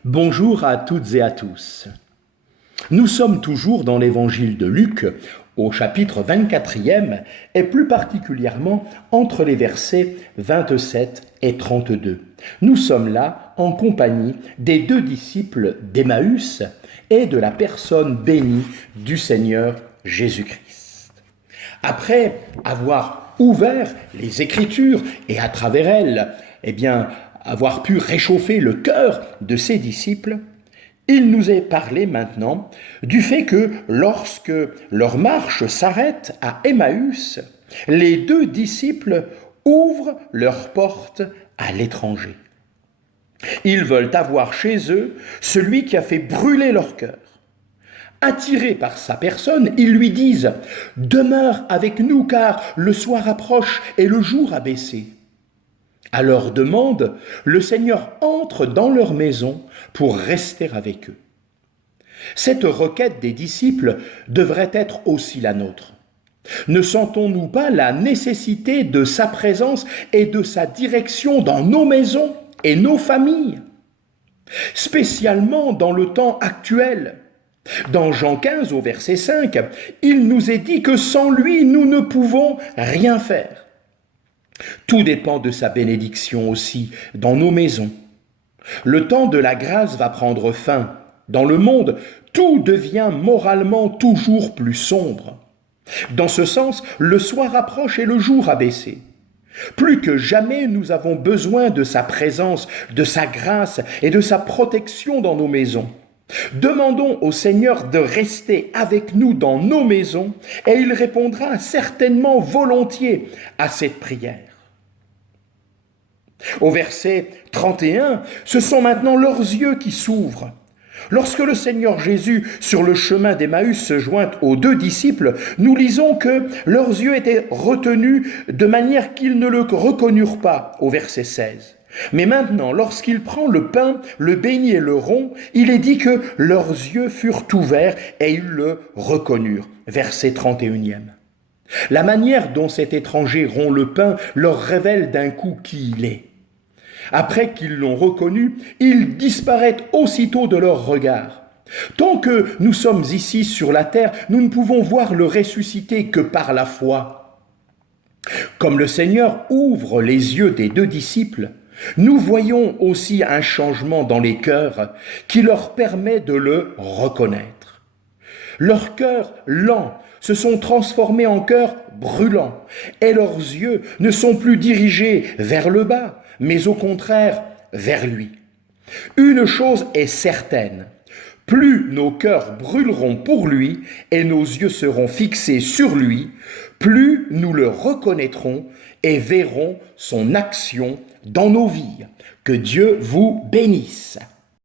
Bonjour à toutes et à tous. Nous sommes toujours dans l'évangile de Luc, au chapitre 24e, et plus particulièrement entre les versets 27 et 32. Nous sommes là en compagnie des deux disciples d'Emmaüs et de la personne bénie du Seigneur Jésus-Christ. Après avoir ouvert les Écritures et à travers elles, avoir pu réchauffer le cœur de ses disciples, il nous est parlé maintenant du fait que lorsque leur marche s'arrête à Emmaüs, les deux disciples ouvrent leurs portes à l'étranger. Ils veulent avoir chez eux celui qui a fait brûler leur cœur. Attirés par sa personne, ils lui disent « Demeure avec nous car le soir approche et le jour a baissé ». À leur demande, le Seigneur entre dans leur maison pour rester avec eux. Cette requête des disciples devrait être aussi la nôtre. Ne sentons-nous pas la nécessité de sa présence et de sa direction dans nos maisons et nos familles, spécialement dans le temps actuel? Dans Jean 15 au verset 5, il nous est dit que sans lui, nous ne pouvons rien faire. Tout dépend de sa bénédiction aussi dans nos maisons. Le temps de la grâce va prendre fin. Dans le monde, tout devient moralement toujours plus sombre. Dans ce sens, le soir approche et le jour a baissé. Plus que jamais, nous avons besoin de sa présence, de sa grâce et de sa protection dans nos maisons. Demandons au Seigneur de rester avec nous dans nos maisons et il répondra certainement volontiers à cette prière. Au verset 31, ce sont maintenant leurs yeux qui s'ouvrent. Lorsque le Seigneur Jésus, sur le chemin d'Emmaüs, se joint aux deux disciples, nous lisons que leurs yeux étaient retenus de manière qu'ils ne le reconnurent pas, au verset 16. Mais maintenant, lorsqu'il prend le pain, le bénit et le rompt, il est dit que leurs yeux furent ouverts et ils le reconnurent. Verset 31e. La manière dont cet étranger rompt le pain leur révèle d'un coup qui il est. Après qu'ils l'ont reconnu, ils disparaissent aussitôt de leur regard. Tant que nous sommes ici sur la terre, nous ne pouvons voir le ressuscité que par la foi. Comme le Seigneur ouvre les yeux des deux disciples, nous voyons aussi un changement dans les cœurs qui leur permet de le reconnaître. Leurs cœurs lents se sont transformés en cœurs brûlants et leurs yeux ne sont plus dirigés vers le bas, mais au contraire vers lui. Une chose est certaine, plus nos cœurs brûleront pour lui et nos yeux seront fixés sur lui, plus nous le reconnaîtrons et verrons son action dans nos vies. Que Dieu vous bénisse.